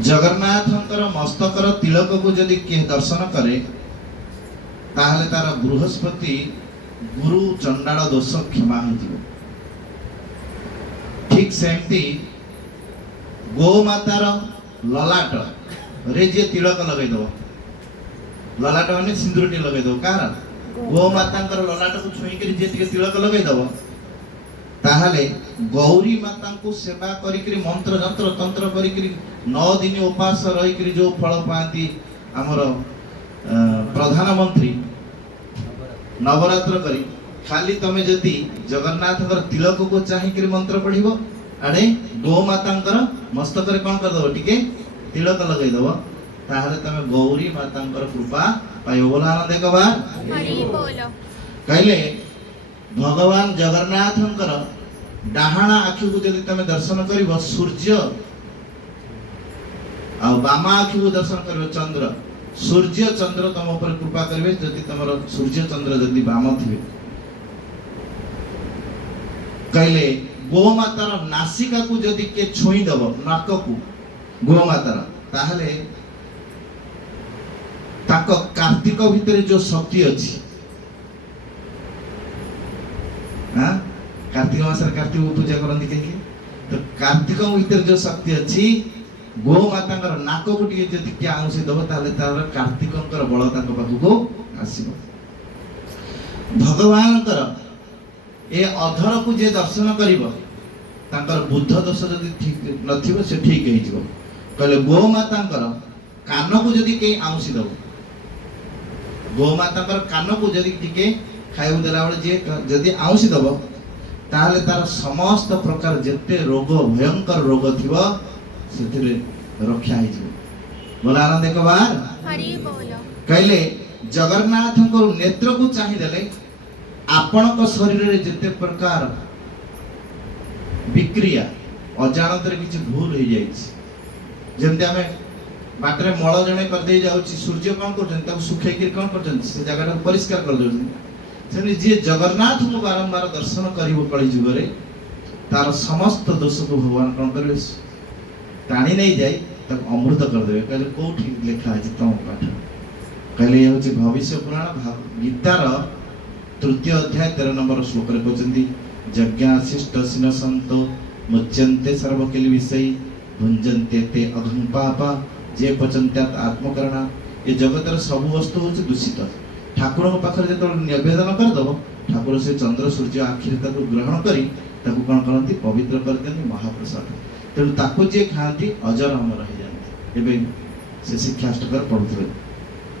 जगन्नाथंकर मस्तकर तिलक को जदि किए दर्शन करे ताहले तार बृहस्पति गुरु चंडाल दोष क्षमा हो। ठीक सेमती गोमातार ललाट रे जे तिलक लगेदो ललाट माने सिंदूरटी लगेदो कार गोमातांकर ललाट को छुई करी जे तिलक लगेदो ताहले गौरी माता को सेवा करी मंत्र जंत्र तंत्र करी 9 दिन उपास रही जो फल पाती आमर प्रधानमंत्री नवरात्र करी खाली तमे जदि जगन्नाथ तिलक को चाहिए मंत्र पढ़िबो आड़े गोमाता मस्तक कौन करदेव टिके तिलक लगेदेव ताहले तमे गौरी माता कृपा पाइब। बोला आनंद एक बार कहले भगवान जगन्नाथंकर डाहाणा आखि को जदि तमे दर्शन करिवो सूर्य आ बामा आखि को दर्शन करिवो चंद्र सूर्य चंद्र तम ऊपर कृपा करिवे जदि तमरो सूर्य चंद्र जदि बाम थिबे। कहले गोमातार नासिका को जदि के छुई दब नाक को गोमातार ताहले ताको कार्तिक भितर जो शक्ति अछि हां कार्तिक मास कार्तिक को पूजा करंती कहीं तो कार्तिक भितर जो शक्ति अछि गोमाता नाक को टिके जदि के आंसी दब ताहले तार कार्तिकंकर बल ताको पाखको आसीबो। भगवानकर ए अधर को जे दर्शन करिवो तांकर बुद्ध दोष जदि ठीक नथिबो से ठीक हे जिवो। कहले गोमातांकर कान को जदि के आंसी दब गोमातांकर कान को जदि टिके खाइबो देला बेले जे जदि आंसी दब ताहले तार समस्त प्रकार जेते रोग भयंकर रोग थिबो सेथिरे रक्षा हे जिवो। बोला आनंद एक बार हरि बोल। कहले जगन्नाथ को नेत्र को चाहि देले आपण को शरीर रे जेते प्रकार विक्रिया अजानत रे किछ भूल हो जाय छै जेंते हमें बाटरे मळ जणे कर दे जाउची सूर्य कोन करछन तब सुखे के कोन करछन से जगह को परिष्कार कर देउछन सेनी जे जगन्नाथ को बारंबार दर्शन करिवो कली जुग रे तार समस्त दोष को भगवान कोन करबे टाणी नहीं जाय तब अमृत कर देबे। कहले कोठी लिखा अछि तम पाठ कहले होची भविष्य पुराण गीतार तृतीय अध्याय 13 नंबर श्लोक रे कहचंदी यज्ञाशिष्ट सिन संतो मुच्यन्ते सर्व किल विषय भुंजन्ते ते अघं पापा जे पचन्त्यात आत्मकरणा। ये जगतर सब वस्तु होची दूषित ठाकुर को पाखरे जतो निवेदन कर दबो ठाकुर से चंद्र सूर्य आखिर ताको ग्रहण करी ताको कोन करंती पवित्र कर देनी महाप्रसाद तेणु ताको जे खाती अजर अमर रह जाते एबे से शिक्षा अष्टकर पढ़ुथले।